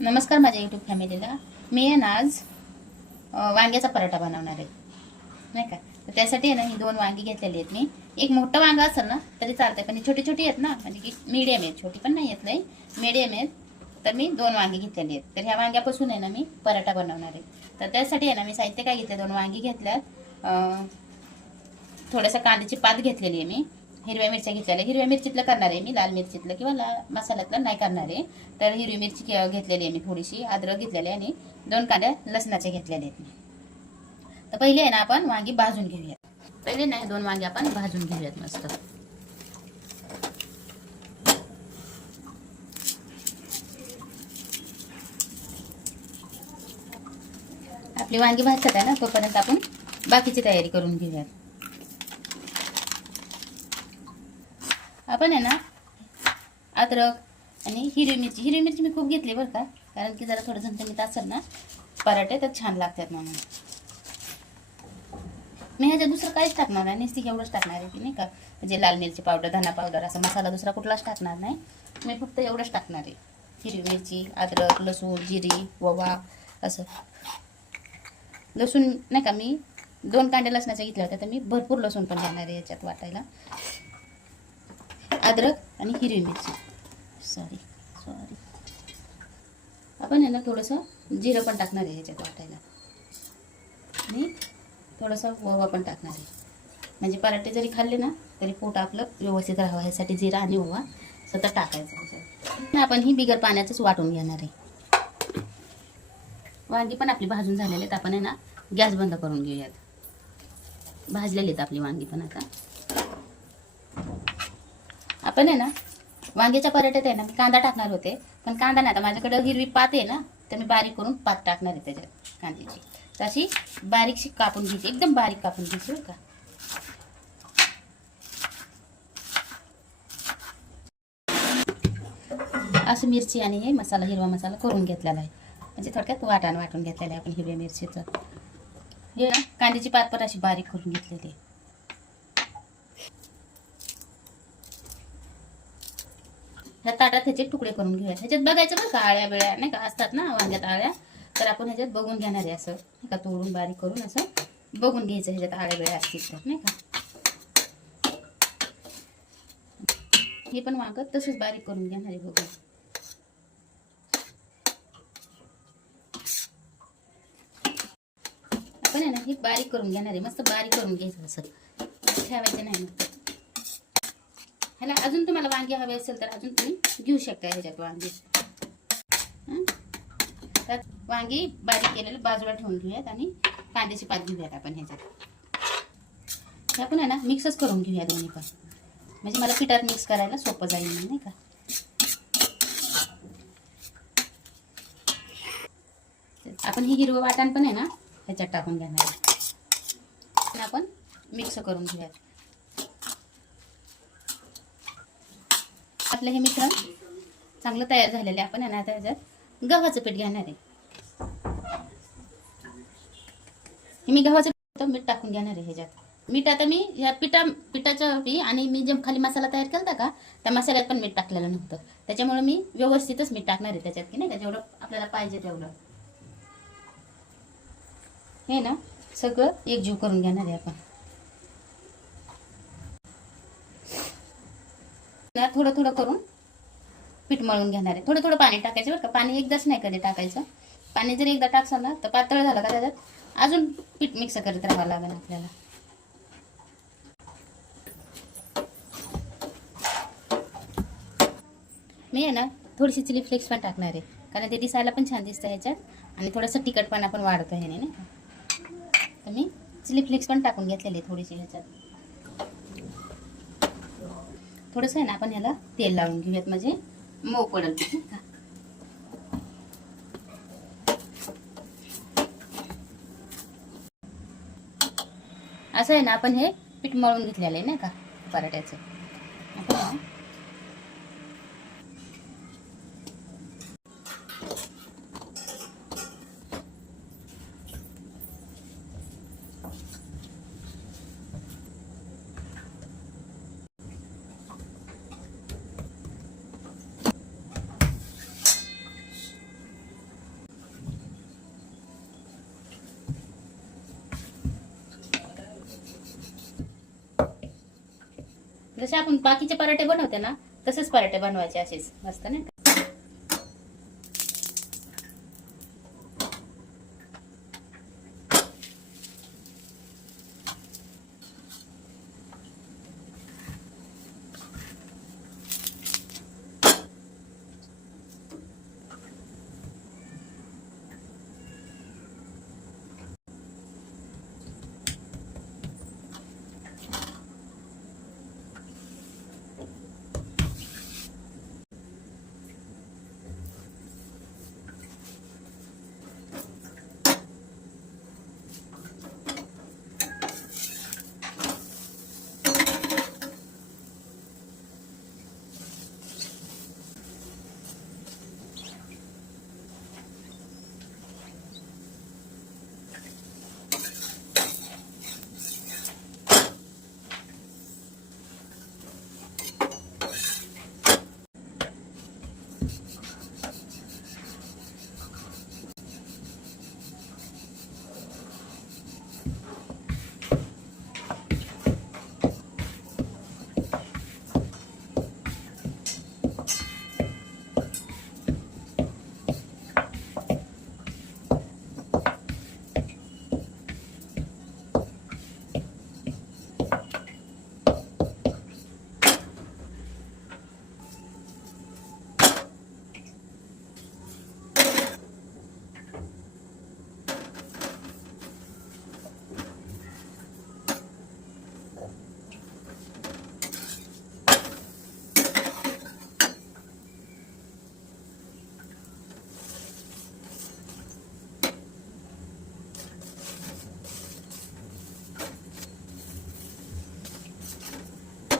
नमस्कार माझ्या यूट्यूब फॅमिलीला. मी आहे ना आज वांग्याचा पराठा बनवणार आहे, नाही का. तर त्यासाठी आहे ना मी 2 वांगी घेतलेली आहेत. मी एक मोठं वांगा असेल ना तरी चालतंय, पण छोटी छोटी आहेत ना, म्हणजे की मीडियम आहेत, छोटी पण नाही आहेत लई, मीडियम आहेत. तर मी 2 वांगी घेतलेली आहेत. तर ह्या वांग्यापासून आहे ना मी पराठा बनवणार आहे. तर त्यासाठी आहे ना मी साहित्य काय घेतले, 2 वांगी घेतल्यात, थोडंसं कांद्याची पात घेतलेली आहे मी, हिरव्या मिरच्या घेतलेल्या. हिरव्या मिरचीतलं करणार आहे मी, लाल मिरचीतलं किंवा मसाल्यातलं नाही करणार आहे. तर हिरवी मिरची घेतलेली आहे मी, थोडीशी अद्रक घेतलेली आहे आणि 2 कांड्या लसणाच्या घेतलेल्या आहेत मी. तर पहिले आहे ना आपण वांगी भाजून घेऊयात. पहिले नाही 2 वांगी आपण भाजून घेऊयात मस्त. आपली वांगी भाजतात आहे ना, तोपर्यंत आपण बाकीची तयारी करून घेऊयात. आपण आहे ना अद्रक आणि हिरवी मिरची मी खूप घेतली बरं का, कारण की जरा थोडं झणझणीत असेल ना पराठे तर छान लागतात म्हणून. मी ह्याच्यात दुसरं काहीच टाकणार नाही, नुसती एवढंच टाकणार आहे की नाही का, म्हणजे लाल मिरची पावडर, धना पावडर, असा मसाला दुसरा कुठलाच टाकणार नाही. मी फक्त एवढंच टाकणार आहे, हिरवी मिरची, अद्रक, लसूण, जिरी, ओवा, असं. लसूण नाही का, मी 2 कांड्या लसणाच्या घेतल्या होत्या, तर मी भरपूर लसूण पण घेणार आहे याच्यात वाटायला. अद्रक आणि हिरवी मिरची, सॉरी आपण आहे ना थोडंसं जिरं पण टाकणार आहे ह्याच्यात वाटायला, आणि थोडंसं ओवा पण टाकणार आहे. म्हणजे पराठे जरी खाल्ले ना तरी पोट आपलं व्यवस्थित राहावं ह्यासाठी जिरा आणि ओवा सतत टाकायचं ह्याच्यात. आपण ही बिगर पाण्याचंच वाटून घेणार आहे. वांगी पण आपली भाजून झालेली आहेत. आपण आहे ना गॅस बंद करून घेऊयात. भाजलेली आहेत आपली वांगी पण. आता आपण आहे ना वांग्याच्या पराठ्यात आहे ना मी कांदा टाकणार होते, पण कांदा नाही, आता माझ्याकडे हिरवी पात आहे ना, तर मी बारीक करून पात टाकणार आहे त्याच्यात कांद्याची. तर अशी बारीकशी कापून घ्यायची, एकदम बारीक कापून घ्यायची बरं का. असं मिरची आणि हे मसाला, हिरवा मसाला करून घेतलेला आहे, म्हणजे थोडक्यात वाटून घेतलेलं आहे आपण हिरव्या मिरचीचं. हे ना कांद्याची पात पण अशी बारीक करून घेतलेली आहे. ह्या ताटात ह्याचे तुकडे करून घेऊया. ह्याच्यात बघायचं बरं का, आळ्या बिळ्या नाही का असतात ना वांग्यात आळ्या, तर आपण ह्याच्यात बघून घेणार आहे. असं नाही का, तोडून बारीक करून असं बघून घ्यायचं ह्याच्यात आळ्या बिळ्या असतील तर, नाही का. हे पण वांग तसंच बारीक करून घेणार आहे बघून. आपण आहे ना हे बारीक करून घेणार आहे, मस्त बारीक करून घ्यायचं, असं ठेवायचं नाही. मग ह्याला अजून तुम्हाला वांगी हवे असेल तर अजून तुम्ही घेऊ शकता ह्याच्यात वांगी. त्यात वांगी बारीक केलेलं बाजूला ठेवून घेऊयात आणि कांद्याची पात घेऊयात आपण ह्याच्यात. हे आपण आहे ना मिक्सच करून घेऊया दोन्ही पण, म्हणजे मला पिठात मिक्स करायला सोपं जाईल म्हणून, नाही का. आपण ही हिरवं वाटण पण आहे ना ह्याच्यात टाकून घेणार आहे. आपण मिक्स करून घेऊयात. आपलं हे मिश्रण चांगलं तयार झालेलं आहे. आपण आहे ना आता ह्याच्यात गव्हाचं पीठ घेणार आहे. हे मी गव्हाचं मीठ टाकून घेणार आहे ह्याच्यात. मीठ आता मी ह्या पिठाच्या बी, आणि मी जे खाली मसाला तयार केला का त्या मसाल्यात पण मीठ टाकलेलं नव्हतं, त्याच्यामुळे मी व्यवस्थितच मीठ टाकणार आहे त्याच्यात, की नाही का, जेवढं आपल्याला पाहिजे तेवढं. हे ना सगळं एकजीव करून घेणार आहे आपण. थोडं थोडं करून पीठ मळून घेणार आहे. थोडं थोडं पाणी टाकायचं बरं का, पाणी एकदाच नाही कधी टाकायचं. पाणी जर एकदा टाकलं ना तर पातळ झालं का त्याच्यात अजून पीठ मिक्स करत राहावं लागेल आपल्याला. मी आहे ना थोडीशी चिली फ्लेक्स पण टाकणार आहे, कारण ते दिसायला पण छान दिसतं ह्याच्यात आणि थोडंसं तिखटपणा पण वाढतो ह्याने, नाही का. तर मी चिली फ्लेक्स पण टाकून घेतलेली आहे थोडीशी ह्याच्यात. थोडंसं आहे ना आपण ह्याला तेल लावून घेऊयात, म्हणजे मऊ पडेल नाही का. असं आहे ना आपण हे पीठ मळून घेतलेलं आहे, नाही का, पराठ्याचं. जसे आपण बाकीचे पराठे बनवते ना तसेच पराठे बनवायचे असेच मस्त नाही का.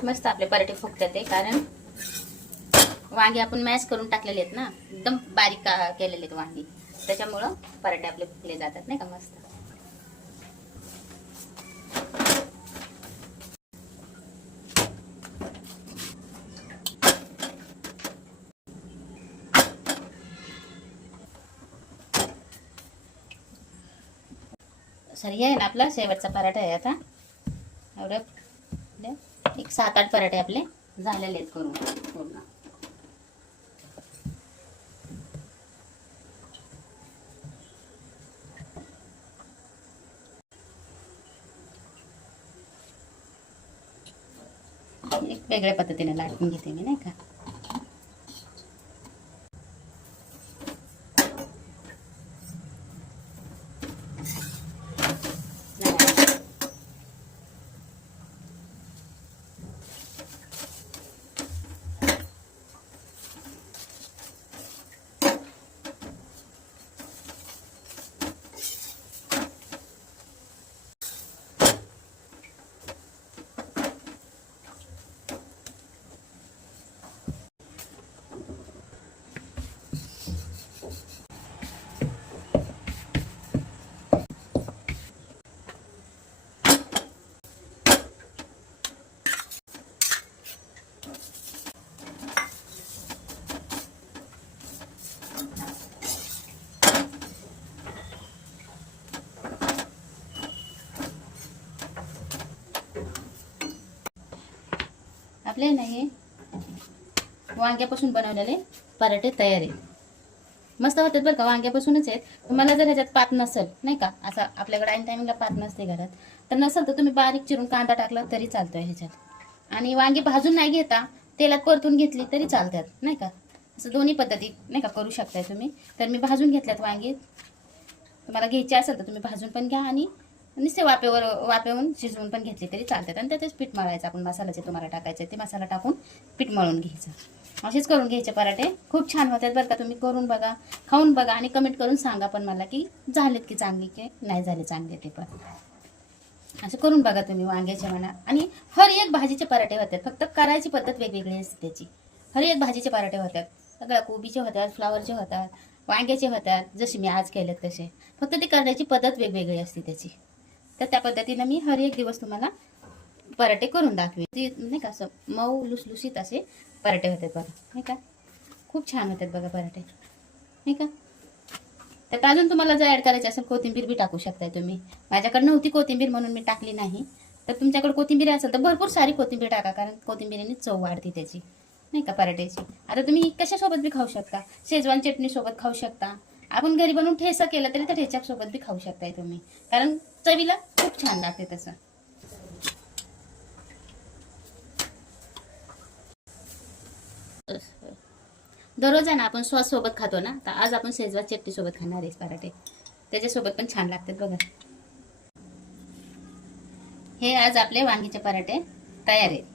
मस्त आपले पराठे फुगतात ते, कारण वांगे आपण मॅश करून टाकलेले आहेत ना, एकदम बारीक केलेले आहेत वांगी, त्याच्यामुळं पराठे आपले फुगले जातात नाही का मस्त. सर आहे ना आपला शेवटचा पराठा आहे आता. एवढं एक 7-8 पराठे आपले झालेले आहेत करून पूर्ण. एक वेगळ्या पद्धतीने लाटून घेते मी नाही का. आपले ना हे वांग्यापासून बनवलेले पराठे तयार आहे. मस्त होतात बरं का, वांग्यापासूनच आहेत. तुम्हाला जर ह्याच्यात पात नसेल नाही का, असं आपल्याकडे ऐन टायमिंगला पात नसते घरात, तर नसेल तर तुम्ही बारीक चिरून कांदा टाकला तरी चालतोय ह्याच्यात. आणि वांगी भाजून नाही घेता तेलात परतून घेतली तरी चालतात नाही का. असं दोन्ही पद्धती नाही का करू शकताय तुम्ही. तर मी भाजून घेतल्यात वांगी, तुम्हाला घ्यायची असेल तर तुम्ही भाजून पण घ्या आणि नुसते वाफेवरून शिजवून पण घेतली तरी चालतात. आणि त्यातच पीठ मळायचं आपण, मसाल्याचे तुम्हाला टाकायचे ते मसाला टाकून पीठ मळून घ्यायचं. असेच करून घ्यायचे पराठे, खूप छान होतात बरं का. तुम्ही करून बघा, खाऊन बघा आणि कमेंट करून सांगा पण मला की झालेत की चांगली की नाही झाले चांगले ते पण. असं करून बघा तुम्ही वांग्याचे म्हणा. आणि हर एक भाजीचे पराठे होतात, फक्त करायची पद्धत वेगवेगळी असते त्याची. हर एक भाजीचे पराठे होतात, सगळ्या कोबीचे होतात, फ्लावरचे होतात, वांग्याचे होतात, जसे मी आज केलेत तसे. फक्त ती करण्याची पद्धत वेगवेगळी असते त्याची. तर त्या पद्धतीनं मी हर एक दिवस तुम्हाला पराठे करून दाखवे. ती नाही का असं मऊ लुसलुसीत असे पराठे होतात बघा नाही का. खूप छान होतात बघा पराठे नाही का. त्यात अजून तुम्हाला जर ॲड करायचे असेल कोथिंबीर बी टाकू शकताय तुम्ही. माझ्याकडे नव्हती कोथिंबीर म्हणून मी टाकली नाही, तर तुमच्याकडे कोथिंबीर असेल तर भरपूर सारी कोथिंबीर टाका, कारण कोथिंबीरीने चव वाढते त्याची, नाही का, पराठ्याची. आता तुम्ही कशासोबत बी खाऊ शकता, शेजवान चटणीसोबत खाऊ शकता, आपण घरी बनवून ठेचा केलं तरी त्या ठेच्यासोबत बी खाऊ शकताय तुम्ही, कारण चवीला खूप छान लागते तसं. दररोज आहे ना आपण सॉस सोबत खातो ना, तर आज आपण शेजवान चटणी सोबत खाणार आहे पराठे. त्याच्यासोबत पण छान लागतात बघा. हे आज आपले वांगीचे पराठे तयार आहेत.